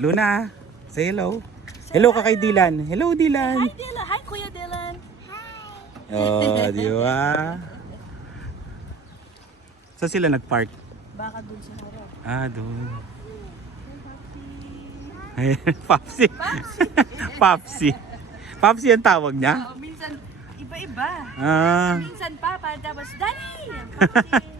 Luna, say hello. hello ka kay Dilan. Hello Dilan. Hi Dylan. Hi, Hi Kuya Dilan. Hi. Oh, di ba? Sa so, sila nagpark. Baka dun sa harap. Ah, dun. Papsi. Papsi. Papsi. Papsi ang tawag niya? Oo, minsan iba-iba. Ah. Minsan, pa, para tapos daddy. Papa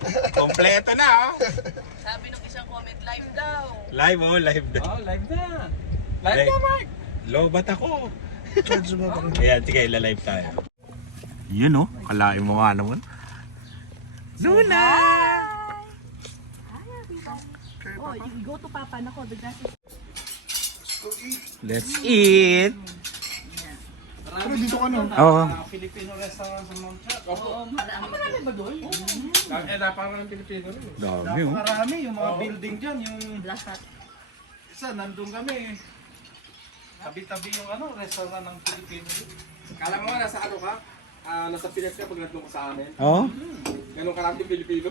Kompleto na, oh. Sabi ng isang comment, live daw. Live, oh, live daw. Oh, live na. Live, live. na, Mark. Low bat ako. mo ako. Oh? Ayan, sige, live tayo. Yun, you know, bon. oh. Kalain mo nga naman. Luna! Okay, oh, you go to Papa. Nako, the grass is... Let's mm -hmm. eat. Pero dito ka no? Oo. Oh, okay. uh, Filipino restaurant sa Mount Chat. Ang marami ba doon? Uh -hmm. Eh, parang ng Filipino rin. Marami yung mga oh, building dyan. Yung... Blastat. Isa, so, nandun kami. Tabi-tabi yung ano, restaurant ng Filipino. Kala mo nga, nasa ano ka? Ah, uh, nasa Pinas ka pag nandun ka sa amin. Oo. Uh -huh. Ganun karami yung Filipino.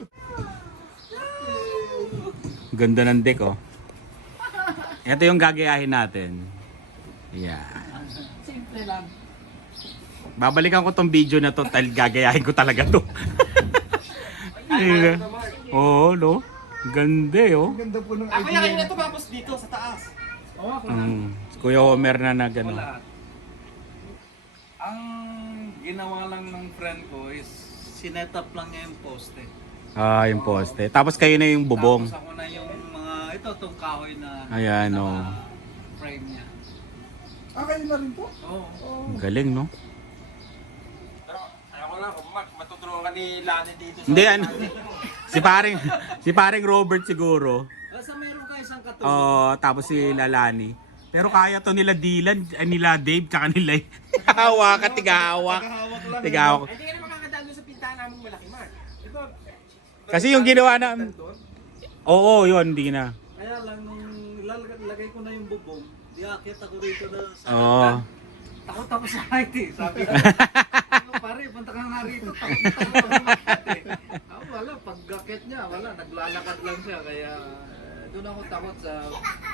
Ganda ng deck oh. Ito yung gagayahin natin. Yeah. Simple lang. Babalikan ko tong video na to dahil gagayahin ko talaga to. yeah. oh, no. Ganda eh, oh. Ganda po ng idea. Ah, kaya kayo na ito mabos dito sa taas. Oo, oh, ako mm. na. Kuya Homer na na gano. Ola. Ang ginawa lang ng friend ko is sinetap lang niya yung poste. Eh. Ah, yung poste. Eh. Tapos kayo na yung bubong. Tapos ako na yung mga uh, ito, itong kahoy na Ayan, na no. frame niya. Ah, kayo na rin po? Oo. Oh. Galing, no? Oh matuturuan ni Lani dito. hindi dito. si paring si paring Robert siguro. Sa meron ka isang katulad. Oo, oh, tapos okay. si Lalani. Pero kaya to nila Dylan, eh, uh, nila Dave, tsaka nila Hawa hawak at tigahawak. Hindi ka na makakadaan sa pintahan namin malaki, Mark. Ito, Pero Kasi yung na, ginawa na... Oo, oh, oh, yun, hindi na. Kaya lang, nung lagay ko na yung bubong, di akit ako rito na sa... Oo. Oh. Takot ako sa height sabi pare, punta ka narito. Takot na eh. ah, Wala, paggakit niya, wala. Naglalakad lang siya. Kaya doon ako takot sa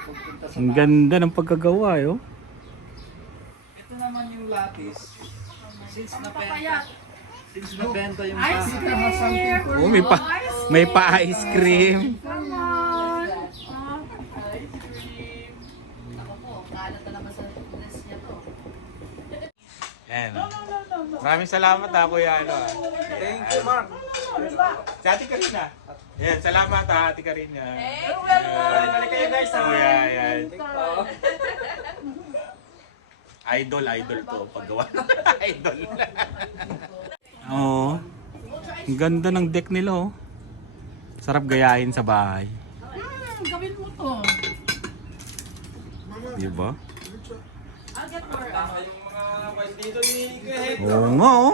pagpunta sa Ang ganda ng paggagawa, yo. Ito naman yung lapis. Since oh, na pa Since oh, na benta yung pa. Ice cream. cream! Oh, may pa, oh, cream. may pa ice cream. Oh, oh, cream. Ayan. Yeah, no, no, no. no. Maraming salamat ha, Kuya. Ano, Thank you, thank you. Mark. Si Ate Karina. Yeah, salamat ha, Ate Karina. Hey, welcome. Yeah. Balik kayo guys. Oh, yeah, yeah. Idol, idol, idol to. Paggawa. idol. oh. Ganda ng deck nila oh. Sarap gayahin sa bahay. Hmm, gawin mo to. Diba? I'll get more. Up. Oo nga o.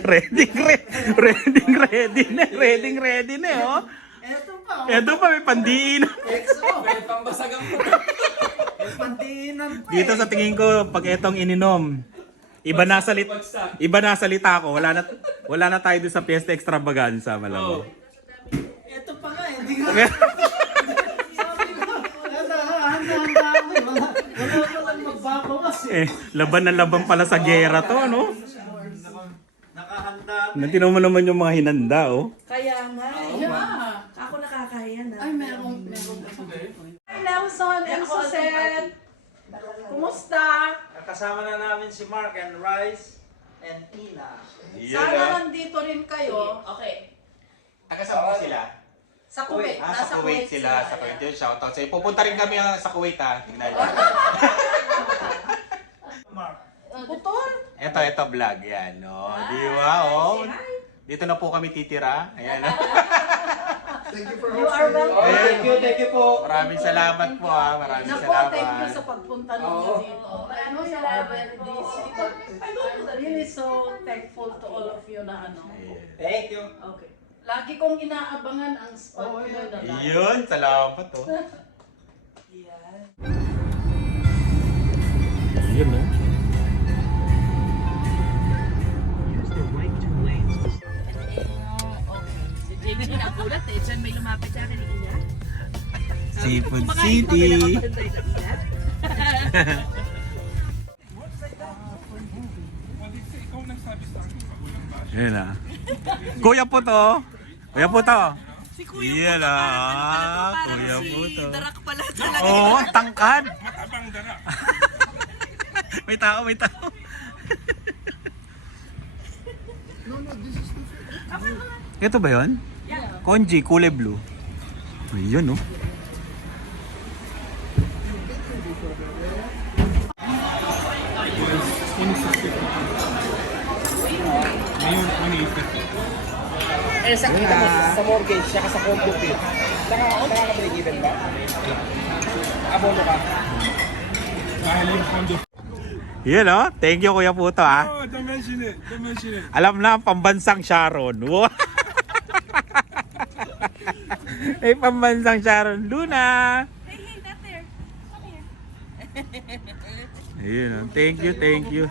Ready, ready, ready ready, Ready, ready na o. Eto pa, may okay. pa, pandiin. Dito sa tingin ko, pag etong ininom, iba na salita, iba na salita ko. Wala na, wala na tayo sa fiesta extravaganza, malam mo. Eto pa nga, okay. hindi nga. Wala na, wala na, wala na. eh, laban na laban pala sa gera to, ano? ano? Nanti naman naman yung mga hinanda, oh. Kaya nga. Oh, yeah. Ba? Ako nakakaya na. Ay, meron. Meron. Okay. Hi, Nelson and Kumusta? Kasama na namin si Mark and Rice and Tina. Yes. Sana nandito rin kayo. Okay. Nakasama ko sila. Sa Kuwait. Oh, oh, ah, sa, sa kuwait, kuwait sila. Siya, sa Kuwait yun. Shout out sa'yo. Pupunta rin kami sa Kuwait ha. Tignan niyo. Putol? ito, ito vlog. Yan. No? Di ba? Oh. Diwa, oh. Dito na po kami titira. Ayan. thank you for hosting. You watching. are welcome. Thank you, thank you po. Thank Maraming salamat po ah. Maraming salamat. Thank you no, sa so pagpunta oh. nyo dito. Maraming oh. salamat po. I'm really so thankful to all of you na ano. Thank you. Okay. Lagi kong inaabangan ang spot oh, yeah. na lang. Yun, salamat to. yeah. Yun, eh. Si JJ nagulat eh. Diyan may lumapit sa akin ni Iyan. Seafood City! Ikaw nagsabi sa akin, magulang ba? Kuya po to! Kuya po oh to. Si Kuya Yala. po to Kuya si po to. Darak pala talaga. Oo, oh, tangkad. Matabang darak. may tao, may tao. no, no, this is Ito ba yun? Yeah. Konji, kulay blue. Ayun, oh. Kaya sa kita mo, sa mortgage, saka sa condo bill, saka ka na break even ba? Abono ka? Dahil yung condo You know, thank you Kuya Puto ah. Uh. Oh, don't mention it. Don't mention it. Alam na pambansang Sharon. hey, pambansang Sharon Luna. Hey, hey, that there. Come here. you know, thank you, thank you.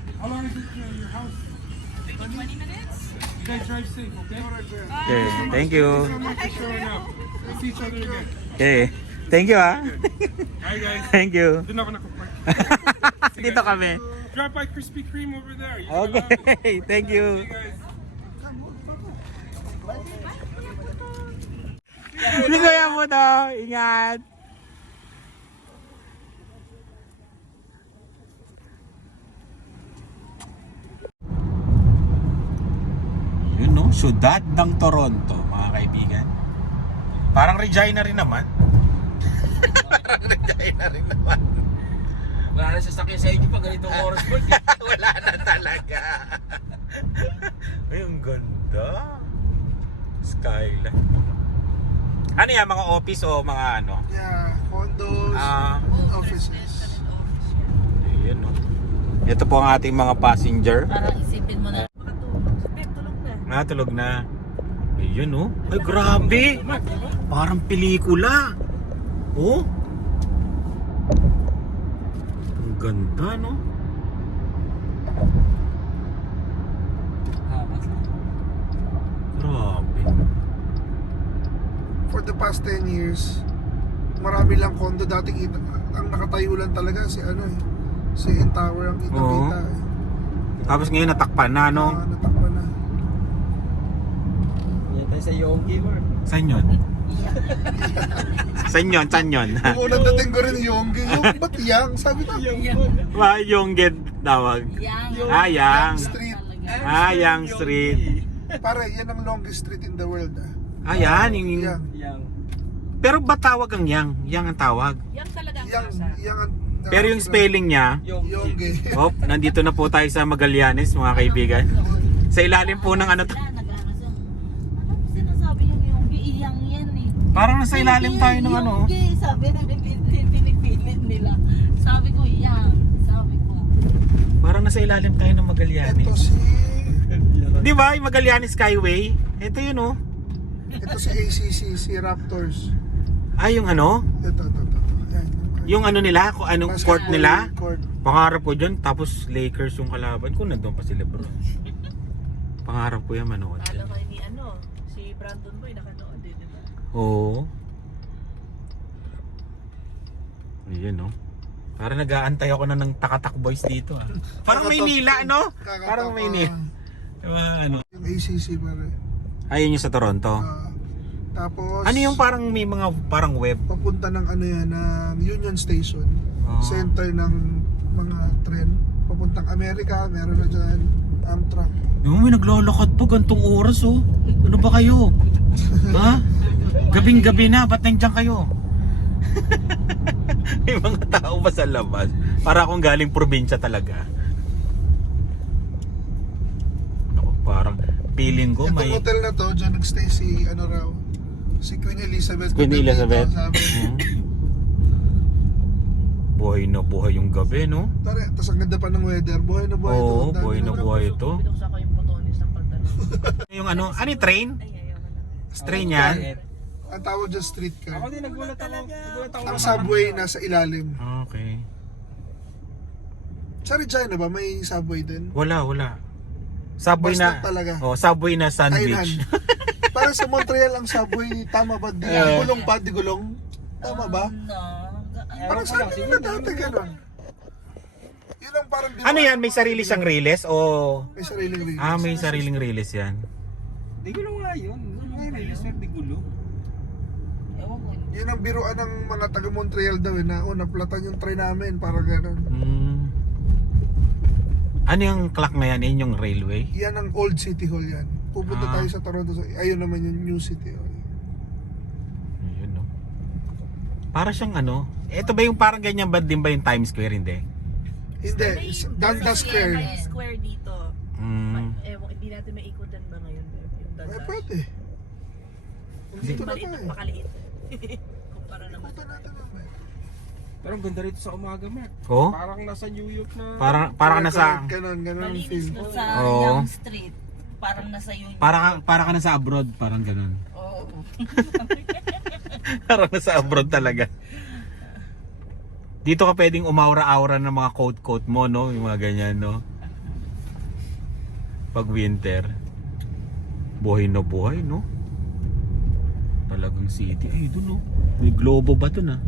How long is it uh, your house? 20? 20 minutes. You guys drive safe, okay? Bye. Okay, thank, thank you. you. Thank you. Thank you. We'll see each other again. Okay. Thank you, ah. Okay. Hi, guys. Uh, thank you. Didn't have enough parking. dito guys. kami. Drop by Krispy Kreme over there. You okay. Have... thank you. Okay, guys. Lito yan muna. Ingat. syudad ng Toronto, mga kaibigan. Parang Regina <naman. laughs> rin naman. Regina rin naman. Wala na sa sakin sa inyo pag ganitong oras ko. Wala na talaga. Ay, ang ganda. Skyline. Ano yan, mga office o mga ano? Yeah, condos, uh, offices. offices. Ayan, no? Oh. Ito po ang ating mga passenger. Para isipin mo na. Natulog na. na. Ay, yun, oh. Ay grabe. Parang pelikula. Oh. Ang ganda no. Grabe. For the past 10 years, marami lang kondo dating ito ang nakatayo lang talaga si ano eh. Si Tower ang itabita. Oh. Eh. Tapos ngayon natakpan na no. Uh, ah, natakpan sa yogi mo. Sa inyo? sa inyo, chan yun. Unang dating ko rin yonggi. Yung, ba't yang? Sabi ko. Yung, ba, yonggi dawag. Yang. Ah, yang. Long street. Ah, yang street. street, street. Para, yan ang longest street in the world. Ah, ah so, yan. yang. Pero ba tawag ang yang? Yang ang tawag? Yang talaga ang yang, Pero yung spelling niya? Yonggi. Oh, nandito na po tayo sa Magallanes, mga kaibigan. sa ilalim po ng ano? Isla Parang nasa ilalim tayo ng okay. ano. Okay. Sabi na pinipinit nila. Sabi ko, yan. Sabi ko. Parang nasa ilalim tayo ng Magallanes. Ito si... Di ba? Yung Magallanes Skyway. Ito yun, oh. Ito si ACCC Raptors. Ay, ah, yung ano? Ito ito ito, ito. Ito, ito, ito, ito, ito. Yung ano nila, kung anong court nila. Court. Pangarap ko dyan, tapos Lakers yung kalaban ko, nandun pa si Lebron. Pangarap ko yan manood. Oo. Oh. Ayan, no? Oh. Parang nag-aantay ako na ng takatak boys dito, ah. Parang Kaka may nila, 10. no? Kaka parang top, may uh, nila. Diba, ano? Yung ACC, pare. Ayun yung sa Toronto? Uh, tapos... Ano yung parang may mga parang web? Papunta ng ano yan, ng uh, Union Station. Uh. Center ng mga tren. Papuntang Amerika, meron na dyan. Amtrak. Yung may naglalakad pa, gantong oras, oh. Ano ba kayo? ha? Huh? Gabing-gabi na, ba't nandiyan kayo? May mga tao ba sa labas? Para akong galing probinsya talaga. Ako, parang feeling ko Itong may... Itong hotel na to, dyan nagstay si, ano raw, si Queen Elizabeth. Queen hotel Elizabeth. buhay na buhay yung gabi, no? Tara, tas ang ganda pa ng weather. Buhay na buhay Oo, ito. Oo, buhay na buhay ito. ko Yung ano, ano yung train? Strain yan? Ay, ay, ayaw na na na. Strain yan. Ang tawag dyan streetcar. Ako din nagulat ako. nagulat ako, nag ako. Ang ba, subway na sa ilalim. Okay. Sa Regina ba may subway din? Wala, wala. Subway Basta na. talaga. Oh, subway na sandwich. Para sa Montreal ang subway tama ba di uh, gulong pa di gulong? Tama ba? no. Uh, uh, parang wala, sa akin na dati ganun. Ano ba? yan? May sarili siyang rilis o? May sariling rilis. Ah, may sariling rilis yan. Di gulong nga yun. May rilis yan, di gulong. Ewan ko. Yan ang biruan ng mga taga Montreal daw eh, na oh, naplatan yung train namin, para gano'n. Hmm. Ano yung clock na yan? yan? Yung railway? Yan ang old city hall yan. Pupunta ah. tayo sa Toronto. So, ayun naman yung new city hall. Ayun no. Para siyang ano? Ito ba yung parang ganyan ba din ba yung Times Square? Hindi. Hindi. Dundas Square. Dundas yeah, Square dito. Hmm. Ewan, hindi natin maikutan ba ngayon? Yung Dundas. Eh, pwede. dito, dito ba liit, na tayo. Makaliit. Parang na. ganda rito sa umaga, Mark. Oh? Parang nasa New York na... Para, parang, parang Kaya, nasa... Ka nun, ganun, ganun feel. sa oh. Young Oo. Street. Parang nasa yun. Parang, parang nasa abroad, parang ganon. Oo. Oh. oh. parang nasa abroad talaga. Dito ka pwedeng umaura-aura ng mga coat-coat mo, no? Yung mga ganyan, no? Pag winter. Buhay na buhay, no? Palagang City. Ay, dun oh. May globo ba to na?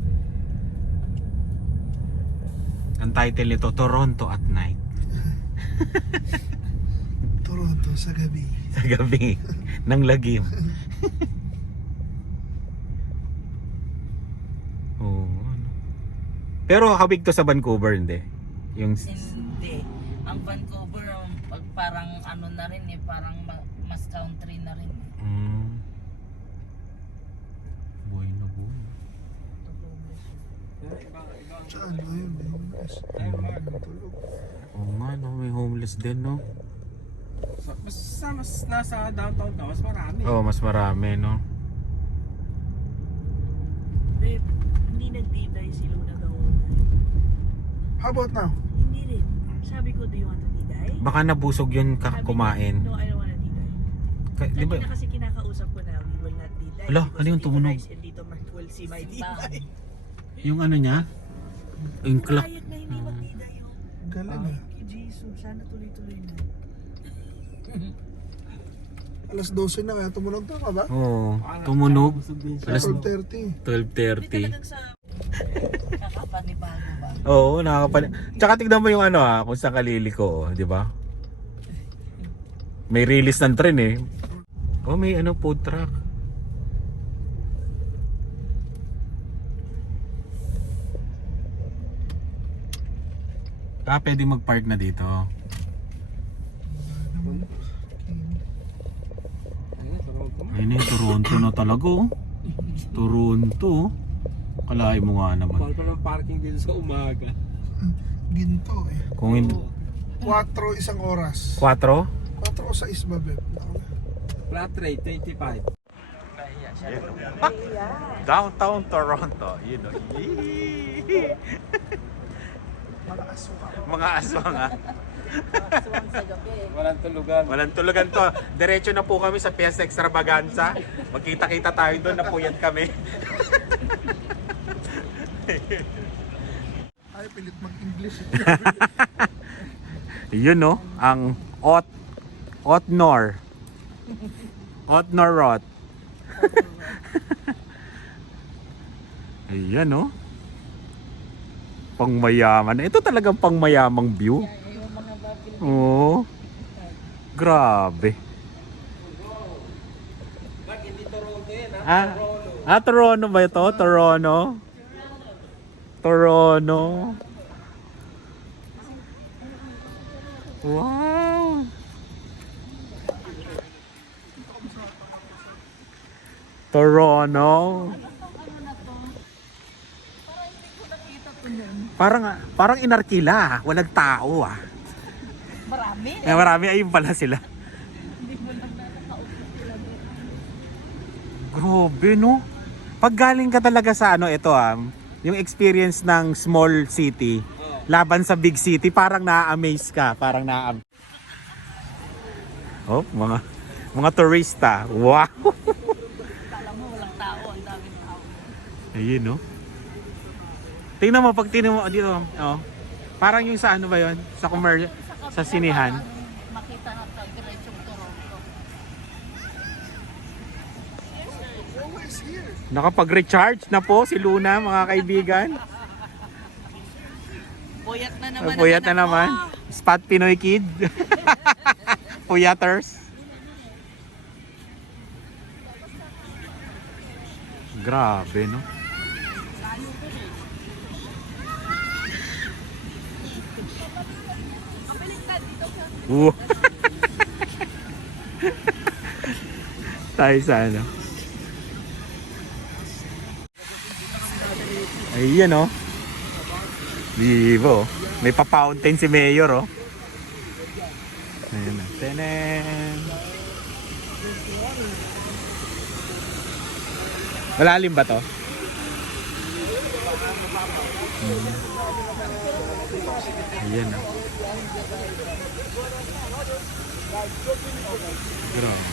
Ang title nito, Toronto at Night. Toronto sa gabi. Sa gabi. Nang lagim. oh, ano? Pero habig to sa Vancouver, hindi? Yung... Hindi. Ang Vancouver, pag parang ano na rin eh, parang mas country na rin. Mm. Saan ba yun? May homeless. no, may homeless din no. Mas, sa, basta, mas nasa downtown daw, mas marami. oh, mas marami no. Babe, hindi nagtitay si Luna daw. How about now? Hindi rin. Sabi ko, do you want to titay? Baka nabusog yun kakumain. Sabi Na, no, I don't want to titay. Kaya di ba... kasi na kasi kinakausap ko na, we will not titay. Wala, ano yung tumunog? Dito, nice dito Mark, see si my titay. Si yung ano niya uh, yung clock Alas 12 na kaya tumunog, ta, ba? Oh, oh, tumunog na ka ba? <12 .30. laughs> Oo, tumunog. Alas 12.30. 12.30. Oo, nakakapan. Tsaka tingnan mo yung ano ah, kung saan kalili ko, di ba? May release ng train eh. Oh, may ano food truck. Ah, pwede mag-park na dito. Ayun yung Toronto na talaga Toronto. Kalahay mo nga naman. Bakal pa ng parking dito sa umaga. Ginto eh. Kung in... 4 isang oras. 4? 4 o 6 ba, Beb? No. Flat rate, 25. Downtown Toronto, you know. Mga aswang. Mga aswang ha. Walang tulugan. Walang tulugan to. Diretso na po kami sa Piesta Extravaganza. Magkita-kita tayo doon na po yan kami. Ay, pilit mag-English. Yun no, ang Ot Otnor. Otnorot. Ayan o. No? pang mayaman. Ito talaga pang mayamang view. Yeah, oh. Ito. Grabe. Wow. Toronto, ah, Toronto. ah, Toronto ba ito? Toronto? Toronto. Toronto. Wow. Toronto. Parang parang inarkila, walang tao ah. Marami. Eh. Yeah, marami ayun pala sila. mo lang na, sila Grabe no. Pag galing ka talaga sa ano ito ah, yung experience ng small city oh. laban sa big city, parang na-amaze ka, parang na Oh, mga mga turista. Wow. Kala mo walang tao, ang tao. Ayun no. Tingnan mo pag tinimo oh, dito, oh. Parang yung sa ano ba 'yon? Sa commercial? sa, sa Sinihan. Makita na sa diretso Toronto. Nakapag-recharge na po si Luna, mga kaibigan. Puyat na naman. Puyat na, na naman. Spot Pinoy Kid. Puyaters. Grabe, no? tayo sa ano ayan oh vivo may pa-fountain si mayor oh ayan oh malalim ba to? Ayan na. Grabe.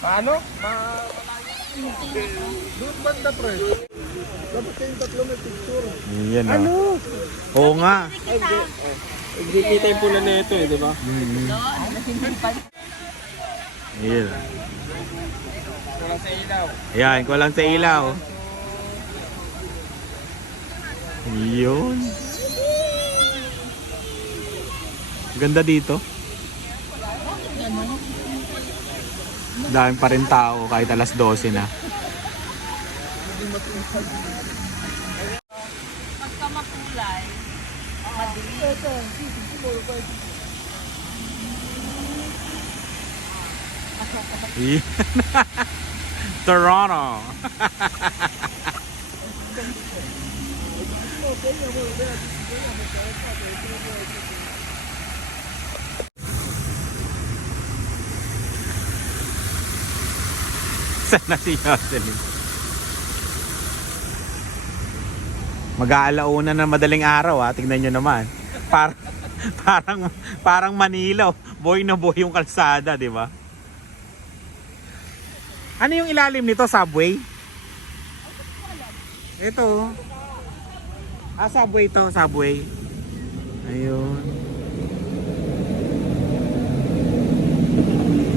Paano? Ma... Doon ba na pre? Dapat kayong tatlo may Ayan na. Ano? Oo nga. Hindi kita yung na ito eh, di ba? Mm -hmm. Il. Ayan. Kulang sa ilaw. Ayan, kulang sa ilaw. Ayan. Ganda dito. Daming pa rin tao kahit alas 12 na. Pagka makulay, madilim. Toronto. Sana si Yoselin. Mag-aalauna na madaling araw ha. Tingnan nyo naman. Par parang, parang, parang Manila. Boy na boy yung kalsada, di ba? Ano yung ilalim nito? Subway? Ito. Ah, subway to. Subway. Ayun.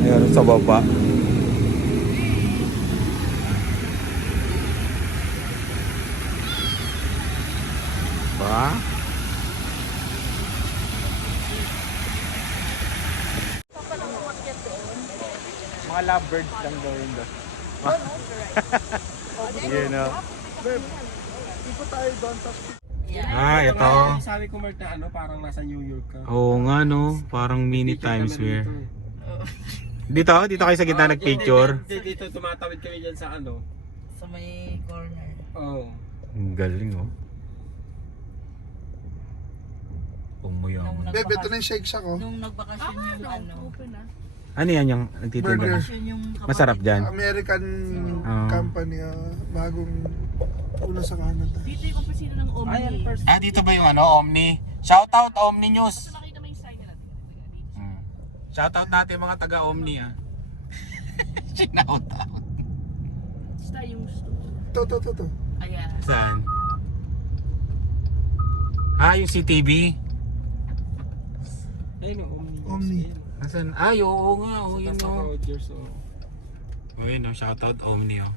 Ayun sa baba. Ayun. lovebirds lang daw doon. What? Oh, you know. Ipo tayo doon sa... Yeah. Ah, ito. ito. Sabi ko Marta, ano, parang nasa New York ka. Oo oh, nga, no. Parang mini Picture times wear. Dito. dito? Dito kayo sa gitna oh, nag-picture? Dito, dito, dito tumatawid kami dyan sa ano? Sa may corner. Oo. Oh. Ang galing, oh. Pumuyang. Bebe, ito oh, no, ano, na yung shake shack, Nung nagbakasyon yung ano. Open, na. Ano yan yung nagtitinda? Burger. Masarap dyan. American uh, oh. company. Uh, bagong una sa Canada. Uh. Dito yung opisina ng Omni. Ay. ah, dito ba yung ano, Omni? Shoutout, out Omni News. Sa makita, may mm. Shout out natin mga taga Omni. Ah. Shout out. Sa yung to. To, to, to, Ayan. Saan? Ah, yung CTV? Ay, no, Omni. Omni. Yes, Asan? Ay, oo, oo nga. Oh, so, yun, oh. Rogers, oh. Oh, yun, oh. Shout out, Omni, oh.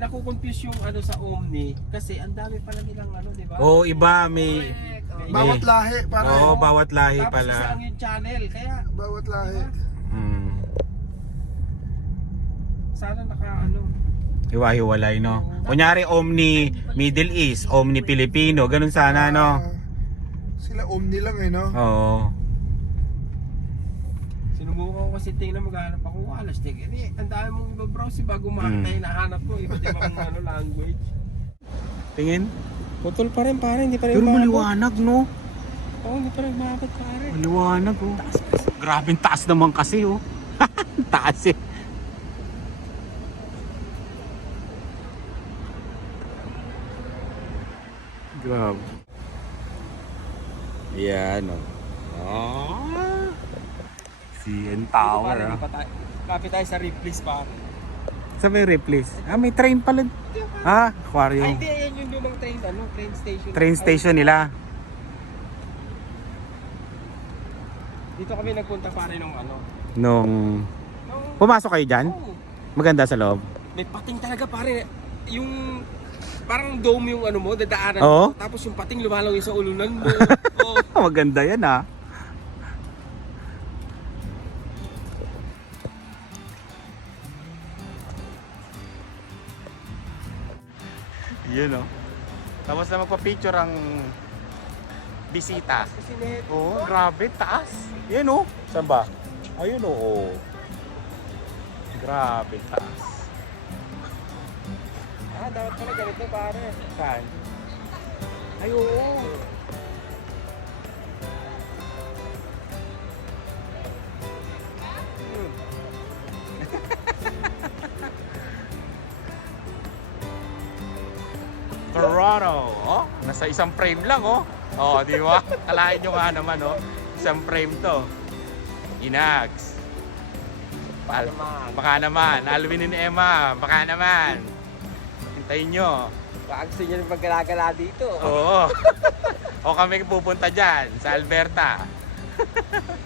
Nakukonfuse yung ano sa Omni kasi ang dami pala nilang ano, di ba? Oo, oh, iba, may... Correct. Okay. Uh, bawat lahi para Oo, oh, bawat lahi tapos pala. Tapos sa yung channel, kaya... Yeah, bawat lahi. Diba? Hmm. Sana naka, ano, hiwa-hiwalay, no? Kunyari, Omni Middle East, Omni Pilipino, ganun sana, no? Sila Omni lang, eh, no? Oo. Sinubukan ko kasi tingnan maghanap ako. Alas, tig. Ang, -ang eh, dami mong ibabrowse bago mm. makakita yung hanap ko. Eh, Iba't ibang language. Tingin? Putol pa rin, pare. Hindi pa rin Pero maliwanag, no? Oo, oh, hindi pa rin mabot, pare. Maliwanag, oh. Taas, taas. Grabe, taas naman kasi, oh. taas, eh. Grabe. Um, yeah, Ayan, no. oh. Si so, Entawa, ah. Kapit tayo sa replace pa. Sa may replace. Eh, ah, may train pala. Pa. Ha? Aquarium. Ay, hindi. Ayan yung lumang train, ano? Train station. Train uh, station ay, nila. Dito kami nagpunta pare nung ano? Nung... nung... Pumasok kayo dyan? Oh. Maganda sa loob? May pating talaga pare. Yung parang dome yung ano mo, dadaanan Oo. Oh. mo. Tapos yung pating lumalangoy sa ulunan mo. oh. Maganda yan ah. Yun know. oh. Tapos na magpa-picture ang bisita. oh, grabe, taas. Yun oh. Know. Saan ba? Ayun oh. Grabe, taas. Ah, dapat pala ganito pare. Saan? Ay, oo. Hmm. Toronto, oh? Nasa isang frame lang, oh. Oh, di ba? Kalahin nyo nga naman, oh. Isang frame to. Inags. Pal- Baka naman. Alwin and Emma. Baka naman hintayin nyo. Bakit sa inyo nang dito? Oo. o kami pupunta dyan, sa Alberta.